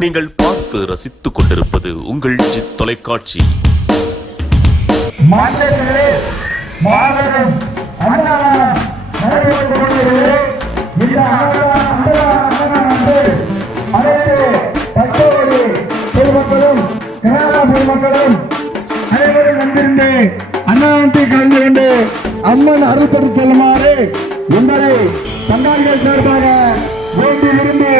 நீங்கள் பார்த்து ரசித்துக் கொண்டிருப்பது உங்கள் ஜி தொலைக்காட்சி. மாநிலத்திலே அனைவரும் வந்திருந்து கலந்து கொண்டு அம்மன் அருள் செல்லுமாறு உங்களை பங்காளிகள் சார்பாக வேண்டி விரும்பி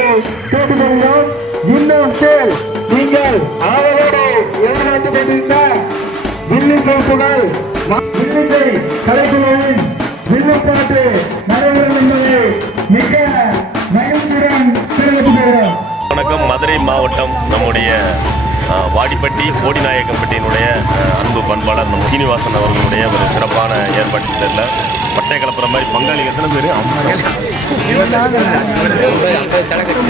கேட்டுக்கொள்கிறோம். இன்னும் கேள். நீங்கள் ஆவலோடு எதிர்பார்த்துக் கொண்டிருந்த வில்லு சிறப்புகள் வில்லிசை கலைக்குழுவின் வில்லுப்பாட்டு நடைபெறும் என்பதை மிக மகிழ்ச்சியுடன் தெரிவித்துக் கொள்கிறோம். வணக்கம். மதுரை மாவட்டம் நம்முடைய வாடிப்பட்டி கோடிநாயக்கம்பட்டியினுடைய அன்பு பண்பாளர் நம்ம சீனிவாசன் அவர்களுடைய ஒரு சிறப்பான ஏற்பாட்டில் பட்டை கலப்புற மாதிரி பங்காளிகள் எத்தனை பேர்?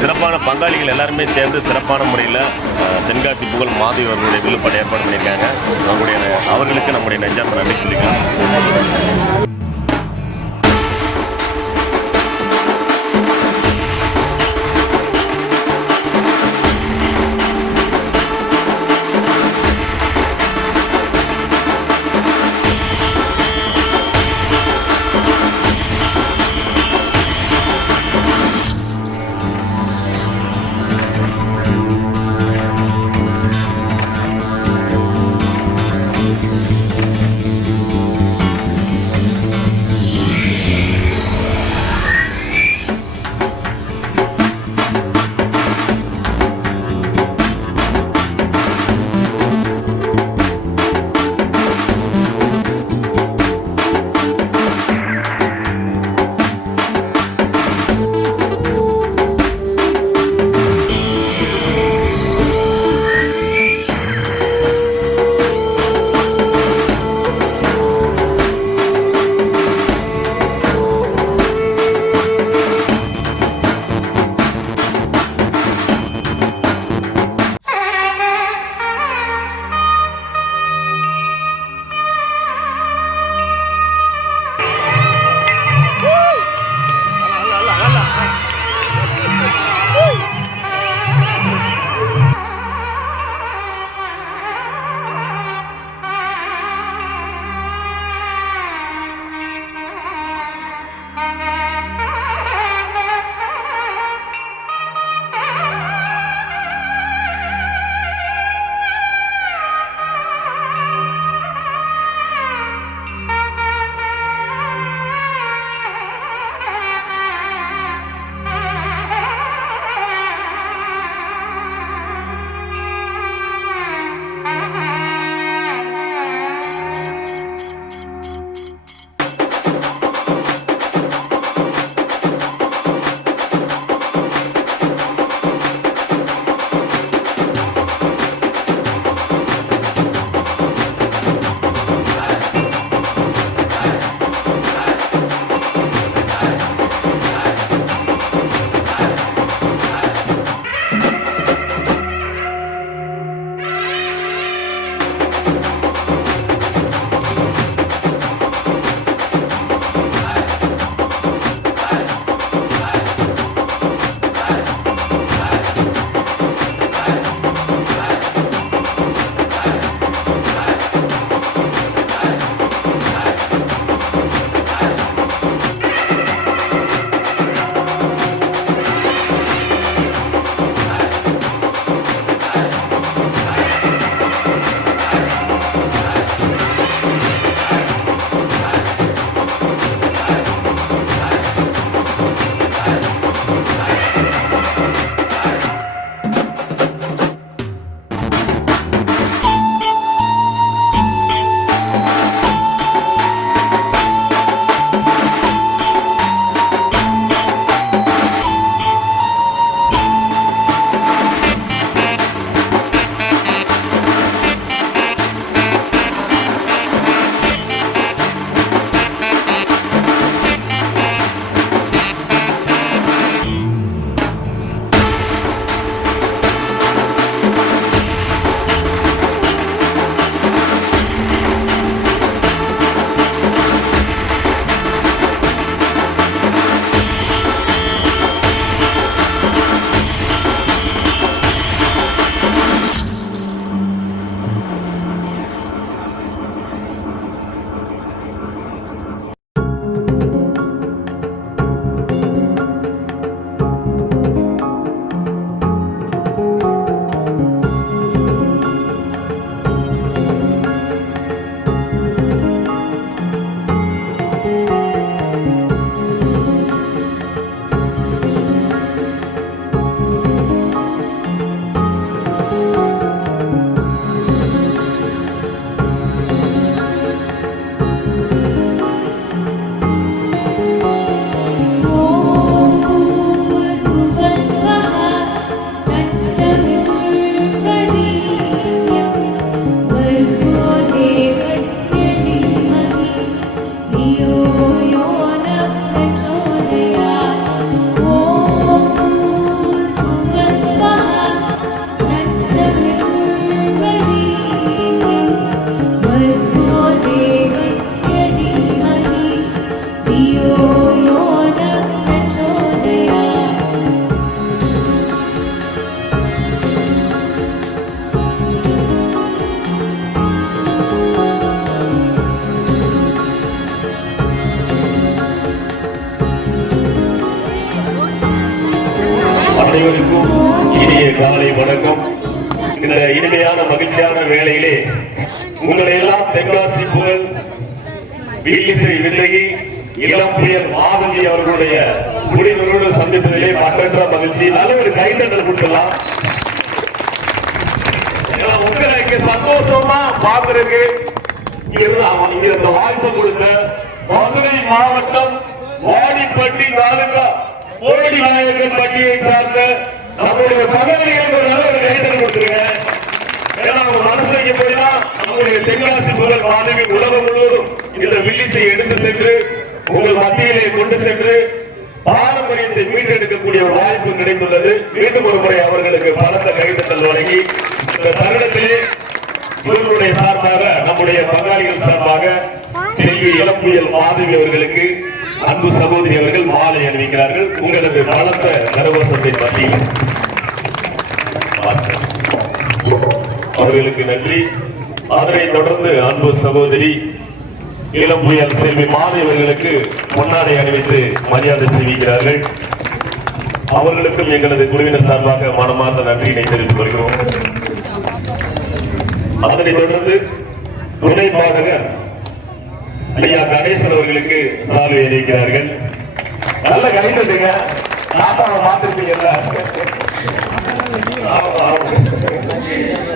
சிறப்பான பங்காளிகள் எல்லாருமே சேர்ந்து சிறப்பான முறையில் தென்காசி புகழ் மாதவி அவர்களுடைய வில்லுப்பாடு ஏற்பாடு பண்ணியிருக்காங்க. அவங்களுடைய அவர்களுக்கு நம்முடைய நெஞ்சார்ந்த நன்றி சொல்லிக்கலாம் அனைவருக்கும் இனிய காலை வணக்கம். இந்த இனிமையான மகிழ்ச்சியான வேளையிலே உங்களை எல்லாம் தென்காசி புகழ் வில்லிசை விந்தகி இளம் புயல் மாதவி அவர்களுடைய முடிவுகளோடு சந்திப்பதிலே மற்றற்ற மகிழ்ச்சி. நல்ல ஒரு கைத்தட்டல் கொடுக்கலாம். உங்களுக்கு சந்தோஷமா பார்த்திருக்கு. இங்க இந்த வாய்ப்பு கொடுத்த மதுரை மாவட்டம் வாடிப்பட்டி தாலுகா கோடி நாயகன் பட்டியை சார்ந்த நம்முடைய பகுதிகளுக்கு ஒரு நல்ல ஒரு கைத்தல் கொடுத்துருங்க ஏன்னா அவங்க மனசுக்கு போயினா நம்முடைய தென்காசி முதல் மாணவி உலகம் முழுவதும் இந்த வில்லிசை எடுத்து சென்று உங்கள் மத்தியிலே கொண்டு சென்று பாரம்பரியத்தை மீட்டெடுக்கக்கூடிய ஒரு வாய்ப்பு கிடைத்துள்ளது. மீண்டும் ஒரு முறை அவர்களுக்கு பலத்த கைதட்டல் வழங்கி இந்த தருணத்திலே இவர்களுடைய சார்பாக நம்முடைய பங்காளிகள் சார்பாக செல்வி இளம்புயல் மாதவி அவர்களுக்கு அன்பு சகோதரி அவர்கள் மாலை அணிவிக்கிறார்கள். உங்களது பலத்த கரவசத்தை மத்தியில் அவர்களுக்கு நன்றி. அதனை தொடர்ந்து அன்பு சகோதரி இளம் புயல் செல்வி மாலை அவர்களுக்கு பொன்னாடை அணிவித்து மரியாதை செய்விக்கிறார்கள் அவர்களுக்கும் எங்களது குழுவினர் சார்பாக மனமார்ந்த நன்றியினை தெரிவித்துக் கொள்கிறோம். அதனைத் தொடர்ந்து துணை பாடகர் ஐயா கணேசன் அவர்களுக்கு சால்வை அணிவிக்கிறார்கள். நல்ல கைதட்டுங்க தாத்தாவை.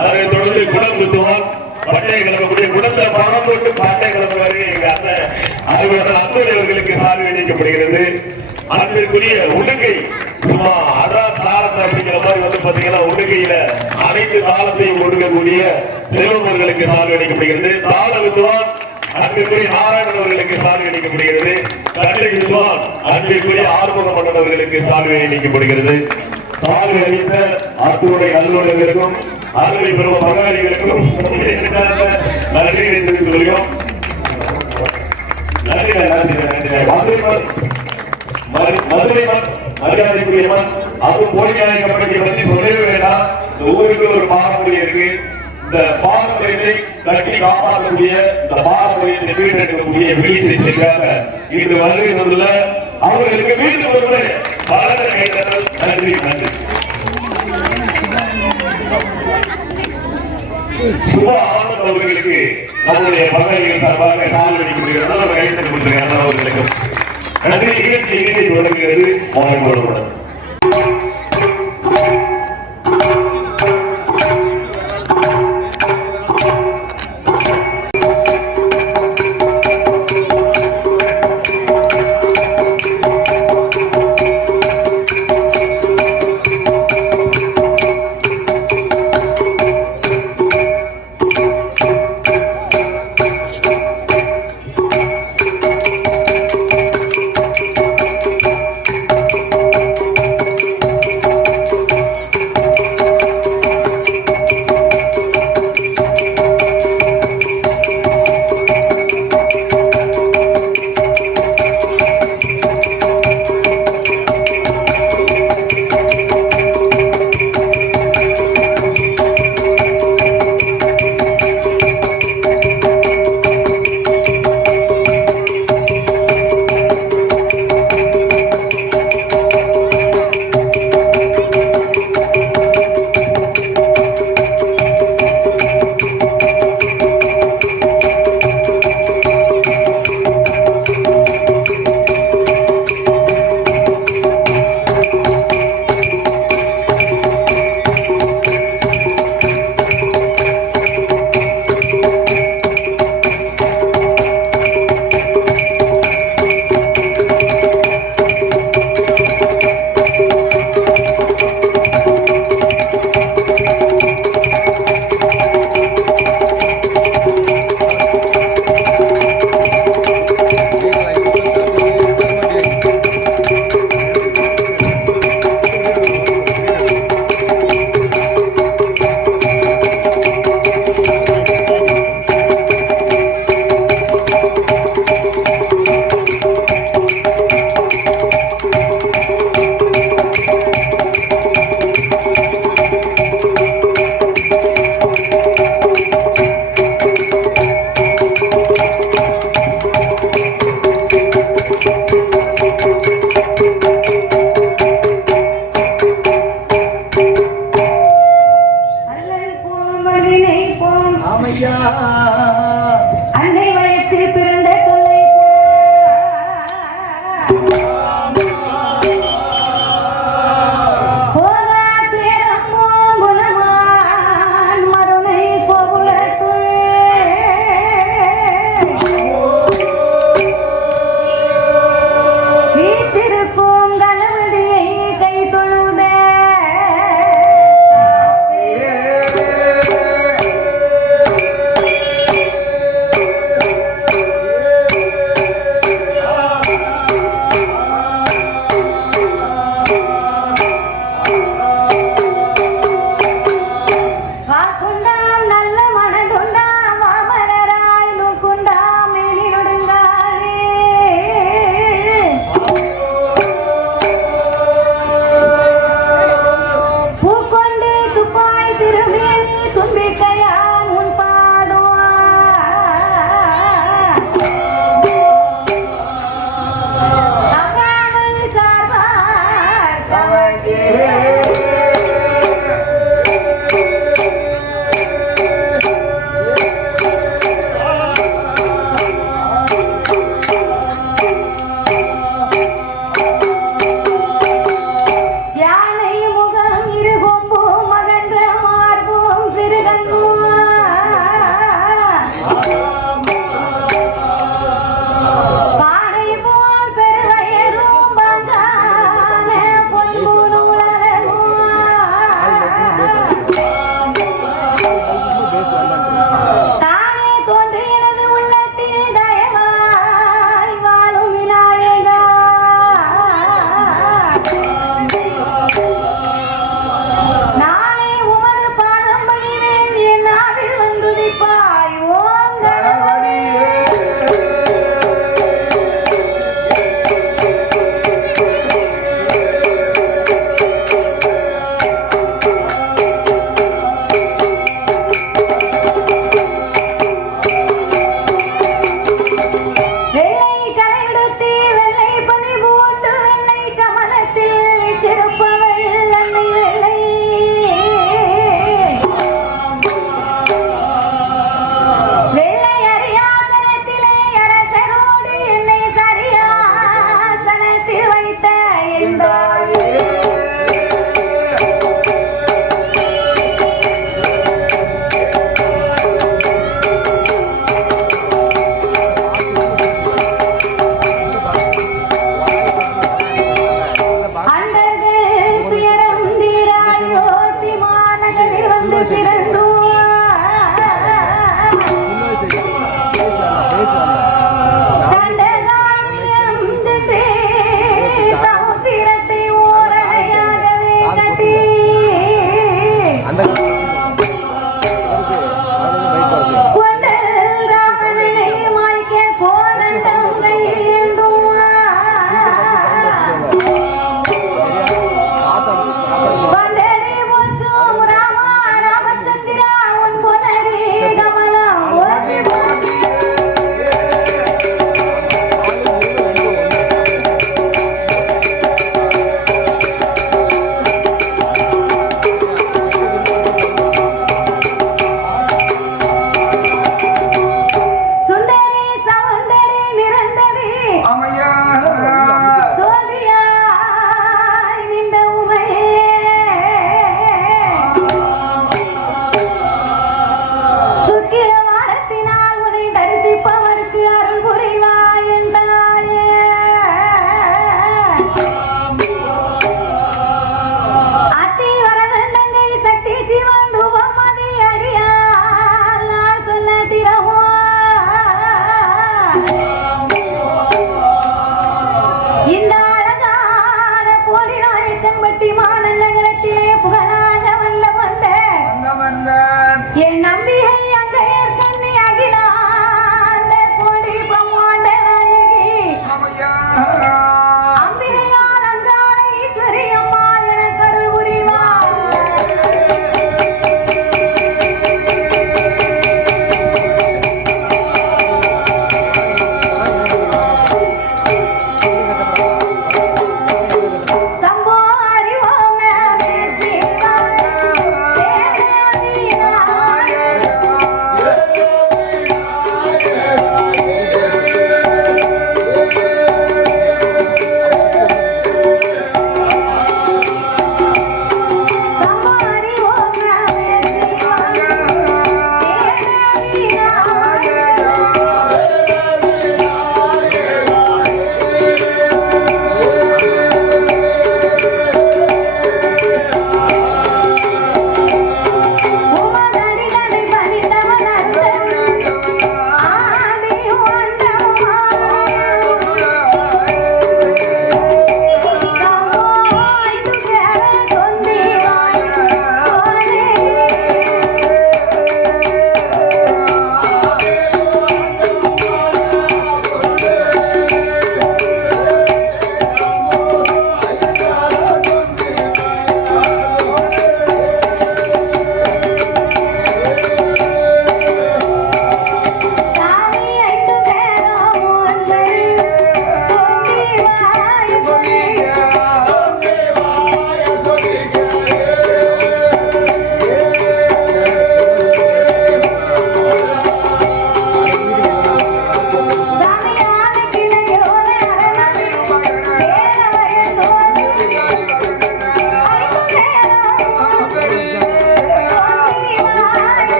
அதனைத் தொடர்ந்து குடம் குத்துவான் பட்டை கிளம்பக்கூடிய குடத்தை பணம் போட்டு பட்டை கிளம்புவாரு எங்க அண்ணன் அலுவலர் அன்புரை அவர்களுக்கு சால்வை அணிவிக்கப்படுகிறது. அன்பிற்குரிய சும்மா அடா தாளத்தை அப்படிங்கிற மாதிரி வந்து பாத்தீங்கன்னா உடுக்கையில அனைத்து தாளத்தையும் கொடுக்கக்கூடிய செல்வம் அவர்களுக்கு சால்வை அளிக்கப்படுகிறது தாள வித்துவான் அன்பிற்குரிய நாராயணன் அவர்களுக்கு சால்வை அளிக்கப்படுகிறது தந்தை வித்துவான் அன்பிற்குரிய ஆறுமுக அவர்களுக்கு சால்வை அளிக்கப்படுகிறது சால்வை அளித்த அத்துடைய அலுவலர்களுக்கும் அருளை பெறும் பங்காளிகளுக்கும் நன்றி தெரிவித்துக் கொள்கிறோம். நன்றி நன்றி நன்றி மதுரை மண் மது- மதுரை அதுவும் பற்றி பத்தி சொல்லவே வேண்டாம். இந்த ஊருக்கு ஒரு பாரம்பரியம் இருக்கு. இந்த பாரம்பரியத்தை கட்டி காப்பாற்றக்கூடிய இந்த பாரம்பரியத்தை மீட்டெடுக்கக்கூடிய விழிசை செல்வாங்க இன்று வருகை வந்துள்ள அவர்களுக்கு மீண்டும் ஒரு முறை பலத்த கைதட்டல் நன்றி நன்றி. சுப ஆனந்த் அவர்களுக்கு நம்முடைய பதவிகள் சார்பாக சால்வடிக்கப்படுகிறது நல்ல கைத்தல் கொடுத்திருக்காங்க அவர்களுக்கும். நன்றி நிகழ்ச்சி இனிதை தொடங்குகிறது. மாணவர்களுடன் Yeah. Bye.